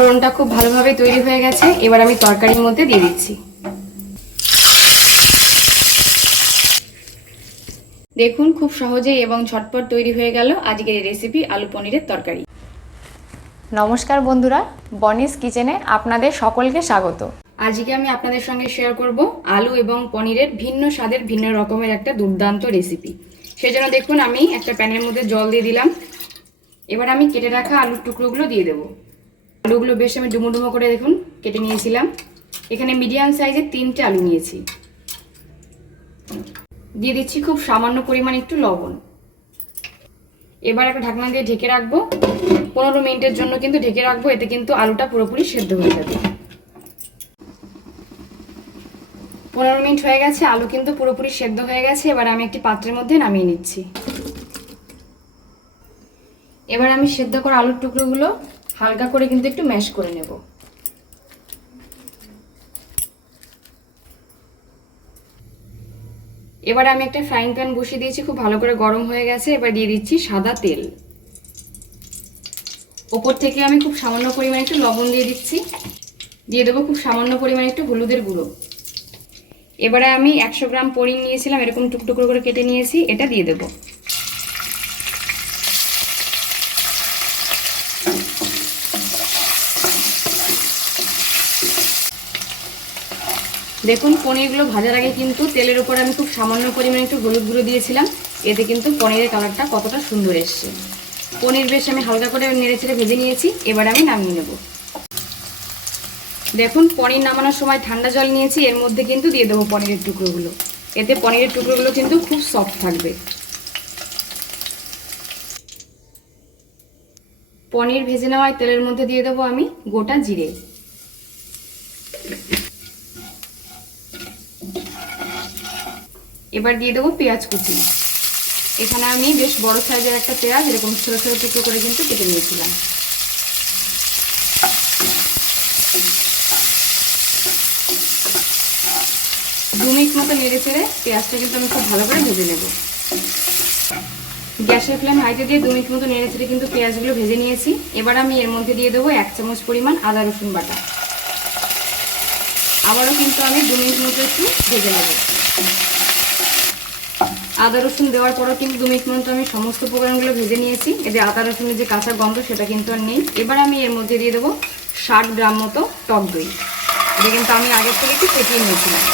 ফোড়নটা খুব ভালোভাবে তৈরি হয়ে গেছে। এবার আমি তরকারির মধ্যে দিয়ে দিচ্ছি। দেখুন খুব সহজেই এবং ঝটপট তৈরি হয়ে গেল আজকের এই রেসিপি আলু পনিরের তরকারি। নমস্কার বন্ধুরা বনিস কিচেনে আপনাদের সকলকে স্বাগত। আজকে আমি আপনাদের সঙ্গে শেয়ার করব আলু এবং পনিরের ভিন্ন স্বাদের ভিন্ন রকমের একটা দুর্দান্ত রেসিপি সেজন্য দেখুন আমি একটা প্যানের মধ্যে জল দিয়ে দিলাম। এবার আমি কেটে রাখা আলুর টুকরোগুলো দিয়ে দেবো। আলুগুলো বেশ আমি ডুমো ডুমো করে দেখুন কেটে নিয়েছিলাম। এখানে মিডিয়াম সাইজের তিনটে আলু নিয়েছি। দিয়ে দিচ্ছি খুব সামান্য পরিমাণ একটু লবণ। এবার একটা ঢাকনা দিয়ে ঢেকে রাখব। পনেরো মিনিটের জন্য কিন্তু ঢেকে রাখব, এতে কিন্তু আলুটা পুরোপুরি সেদ্ধ হয়ে যাবে। পনেরো মিনিট হয়ে গেছে, আলু কিন্তু পুরোপুরি সেদ্ধ হয়ে গেছে। এবার আমি একটি পাত্রের মধ্যে নামিয়ে নিচ্ছি। এবার আমি সেদ্ধ করা আলুর টুকরোগুলো হালকা করে কিন্তু একটু ম্যাশ করে নেব। এবার আমি একটা ফ্রাইং প্যান বসিয়ে দিয়েছি, খুব ভালো করে গরম হয়ে গেছে। এবার দিয়ে দিচ্ছি সাদা তেল। ওপর থেকে আমি খুব সামান্য পরিমাণে একটু লবণ দিয়ে দিচ্ছি। দিয়ে দেবো খুব সামান্য পরিমাণে একটু হলুদের গুঁড়ো। এবারে আমি একশো গ্রাম পরিং নিয়েছিলাম, এরকম টুকটুকরো করে কেটে নিয়েছি, এটা দিয়ে দেবো। দেখুন, পনিরগুলো ভাজার আগে কিন্তু তেলের উপর আমি খুব সামান্য পরিমাণে একটু হলুদ গুঁড়ো দিয়েছিলাম। এতে কিন্তু পনিরের কালারটা কতটা সুন্দর এসছে। পনির বেশ আমি হালকা করে নেড়ে ছেড়ে ভেজে নিয়েছি, এবার আমি নামিয়ে নেব। দেখুন, পনির নামানোর সময় ঠান্ডা জল নিয়েছি, এর মধ্যে কিন্তু দিয়ে দেবো পনিরের টুকরোগুলো। এতে পনিরের টুকরোগুলো কিন্তু খুব সফট থাকবে। পনির ভেজে নেওয়ায় তেলের মধ্যে দিয়ে দেবো আমি গোটা জিরে। এবার দিয়ে দেবো পেঁয়াজ কুচি। এখানে আমি বেশ বড় সাইজের একটা পেঁয়াজ, এরকম ছোটো ছোটো টুকরো করে কিন্তু কেটে নিয়েছিলাম। দু মিনিট মতো নেড়ে চেড়ে পেঁয়াজটা কিন্তু আমি খুব ভালো করে ভেজে নেব। গ্যাসের ফ্লেম হাইতে দিয়ে দু মিনিট মতো নেড়ে চেড়ে কিন্তু পেঁয়াজগুলো ভেজে নিয়েছি। এবার আমি এর মধ্যে দিয়ে দেবো এক চামচ পরিমাণ আদা রসুন বাটা। আবারও কিন্তু আমি দু মিনিট মতো একটু ভেজে নেব। আদা রসুন দেওয়ার পরও কিন্তু দু মিনিট মতো আমি সমস্ত উপকরণগুলো ভেজে নিয়েছি। এতে আদা রসুনের যে কাঁচা গন্ধ, সেটা কিন্তু আর নেই। এবার আমি এর মধ্যে দিয়ে দেবো ষাট গ্রাম মতো টক দই। এটা কিন্তু আমি আগের থেকে একটু ফেটিয়ে নিয়েছিলাম।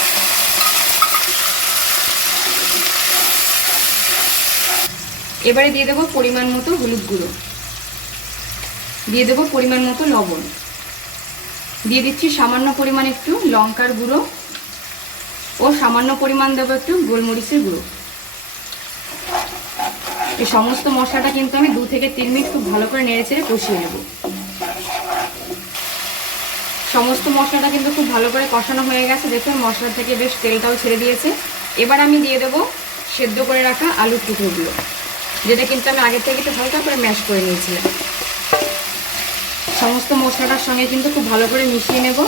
এবারে দিয়ে দেবো পরিমাণ মতো হলুদ গুঁড়ো। দিয়ে দেবো পরিমাণ মতো লবণ। দিয়ে দিচ্ছি সামান্য পরিমাণ একটু লঙ্কার গুঁড়ো ও সামান্য পরিমাণ দেবো একটু গোলমরিচের গুঁড়ো। এই সমস্ত মশলাটা কিন্তু আমি দু থেকে তিন মিনিট খুব ভালো করে নেড়ে চেড়ে কষিয়ে নেব। সমস্ত মশলাটা কিন্তু খুব ভালো করে কষানো হয়ে গেছে। দেখুন, মশলা থেকে বেশ তেলটাও ছেড়ে দিয়েছে। এবার আমি দিয়ে দেবো সেদ্ধ করে রাখা আলুর টুকরোগুলো, যেটা কিন্তু আমি আগের থেকে একটু হালকা করে ম্যাশ করে নিয়েছিলাম। সমস্ত মশলাটার সঙ্গে কিন্তু খুব ভালো করে মিশিয়ে নেব।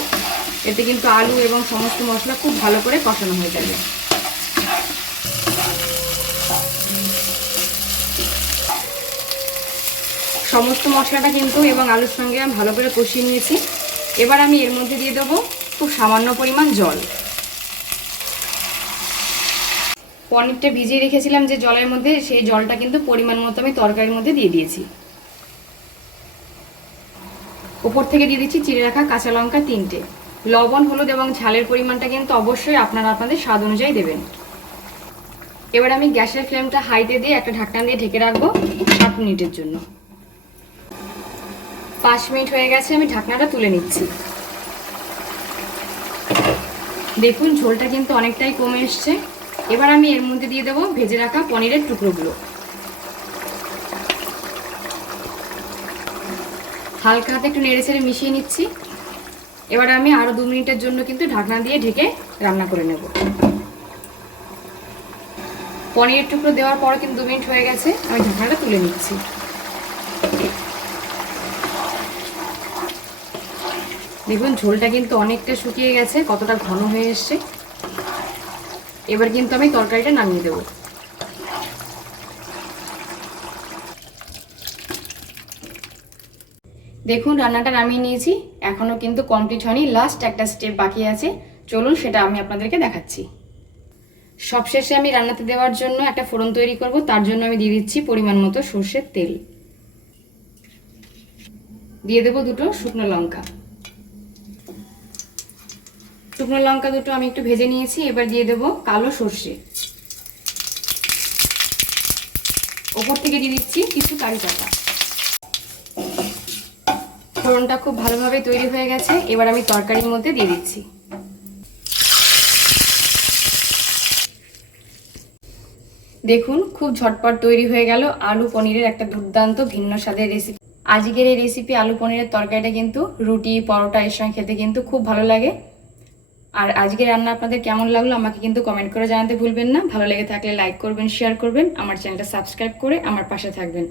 এতে কিন্তু আলু এবং সমস্ত মশলা খুব ভালো করে কষানো হয়ে যাবে। সমস্ত মশলাটা কিন্তু এবং আলুর সঙ্গে আমি ভালো করে কষিয়ে নিয়েছি। এবার আমি এর মধ্যে দিয়ে দেবো খুব সামান্য পরিমাণ জল। পনিরটা ভিজিয়ে রেখেছিলাম যে জলের মধ্যে, সেই জলটা কিন্তু পরিমাণ মতো আমি তরকারির মধ্যে দিয়ে দিয়েছি। ওপর থেকে দিয়ে দিচ্ছি চিড়ে রাখা কাঁচা লঙ্কা তিনটে। লবণ, হলুদ এবং ঝালের পরিমাণটা কিন্তু অবশ্যই আপনারা আপনাদের স্বাদ অনুযায়ী দেবেন। এবার আমি গ্যাসের ফ্লেমটা হাইতে দিয়ে একটা ঢাকনা দিয়ে ঢেকে রাখব সাত মিনিটের জন্য। পাঁচ মিনিট হয়ে গেছে, আমি ঢাকনাটা তুলে নিচ্ছি। দেখুন, ঝোলটা কিন্তু অনেকটাই কমে এসছে। এবার আমি এর মধ্যে দিয়ে দেবো ভেজে রাখা পনিরের টুকরোগুলো। হালকা হাতে একটু নেড়ে ছেড়ে মিশিয়ে নিচ্ছি। এবার আমি আরও দু মিনিটের জন্য কিন্তু ঢাকনা দিয়ে ঢেকে রান্না করে নেব। পনিরের টুকরো দেওয়ার পর কিন্তু দু মিনিট হয়ে গেছে, আমি ঢাকনাটা তুলে নিচ্ছি। দেখুন, ঝোলটা কিন্তু অনেকটা শুকিয়ে গেছে, কতটা ঘন হয়ে এসছে। এবার কিন্তু আমি তরকারিটা নামিয়ে দেবো। দেখুন, রান্নাটা নামিয়ে নিয়েছি এখনও কিন্তু কমপ্লিট হয়নি লাস্ট একটা স্টেপ বাকি আছে। চলুন, সেটা আমি আপনাদেরকে দেখাচ্ছি। সবশেষে আমি রান্নাতে দেওয়ার জন্য একটা ফোড়ন তৈরি করব, তার জন্য আমি দিয়ে দিচ্ছি পরিমাণ মতো সর্ষের তেল। দিয়ে দেবো দুটো শুকনো লঙ্কা। শুকনো লঙ্কা দুটো আমি একটু ভেজে নিয়েছি, এবার দিয়ে দেবো কালো সর্ষে। ওপর থেকে দিয়ে দিচ্ছি কিছু কারি পাতা। ফোড়নটা খুব ভালোভাবে তৈরি হয়ে গেছে, এবার আমি তরকারির মধ্যে দিয়ে দিচ্ছি। দেখুন, খুব ঝটপট তৈরি হয়ে গেল আলু পনিরের একটা দুর্দান্ত ভিন্ন স্বাদের রেসিপি আজকের এই রেসিপি আলু পনিরের তরকারিটা কিন্তু রুটি, পরোটা এর সঙ্গে খেতে কিন্তু খুব ভালো লাগে। আর আজকে রান্না আপনাদের কেমন লাগল আমাকে কিন্তু কমেন্ট করে জানাতে ভুলবেন না। ভালো লেগে থাকলে লাইক করবেন শেয়ার করবেন, আমার চ্যানেলটা সাবস্ক্রাইব করে আমার পাশে থাকবেন।